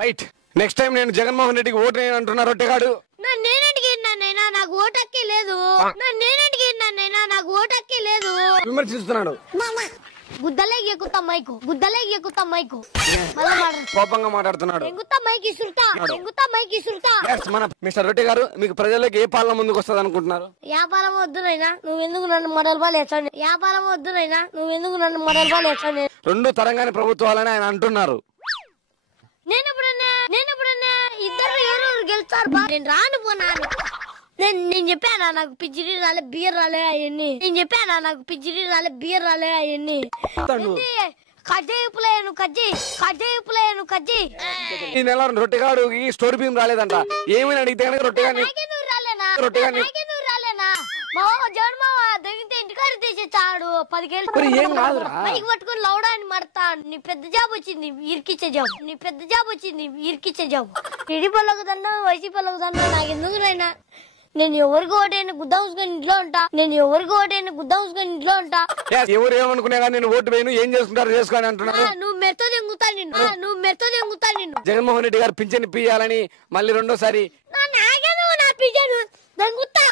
Right. Next time నేను జగన్మోహన్ రెడ్డికి vote వేయను అంటున్నా రొట్టెగాడు. నాకు ఓటక్కే లేదు. నాకు ఓటక్కే లేదు. విమర్శిస్తున్నాడు. గుద్దలేకి ఎక్కుతాం మైకు కోపంగా మాట్లాడుతున్నాడు. మన మిస్టర్ రొట్టె గారు, మీకు ప్రజలకు ఏ పాలన ముందుకు వస్తుంది అనుకుంటున్నారు? వ్యాపారం వద్దునైనా నువ్వు ఎందుకు నన్ను మొదలు వేస్తాను. వ్యాపారం వద్దునైనా నువ్వు ఎందుకు నన్ను మొదలు వేస్తాను. రెండు తరంగాని ప్రభుత్వాలని ఆయన అంటున్నారు. నేను ఎప్పుడన్నా ఇద్దరు ఎవరు గెలుస్తారు బా. నేను రాను పోనాను. నేను చెప్పానా నాకు పిచ్చిడి రాలే బియర్ రాలే అవన్నీ. నేను చెప్పానా నాకు పిచ్చిడి రాలే బియర్ రాలే అవన్నీ. కజ్జి ఈ నెల రొట్టెగాడు ఈ స్టోరీ భీమ్ రాలేదంట. ఏమని అడిగితే రొట్టెగాని రాలేనా మా జగన్మావ దగితే ఇంటికాడ తీసేస్తాడు 10 ఏళ్ళు. మైక్ పట్టుకుని లౌడాన్ని మడతాడు. నీ పెద్ద జాబ్ వచ్చింది ఇరికిచ్చే జాబ్. టీడీపీలకు దండం, వైసీపీలకు దండం. నాకు ఎందుకునైనా నేను ఎవరికి ఓటైనా గుద్ద ఉంచుకొని ఇంట్లో ఉంటా. ఎవరు ఏమనుకునే నేను ఓటు వేయను, ఏం చేసుకుంటారు చేసుకొని అంటున్నారు. నువ్వు మెత్త దెంగుతా నిన్ను. జగన్మోహన్ రెడ్డి గారు పింఛన్ ఇప్పియాలని మళ్ళీ రెండోసారి నాగే నువ్వు నా పింఛను దెంగుతా.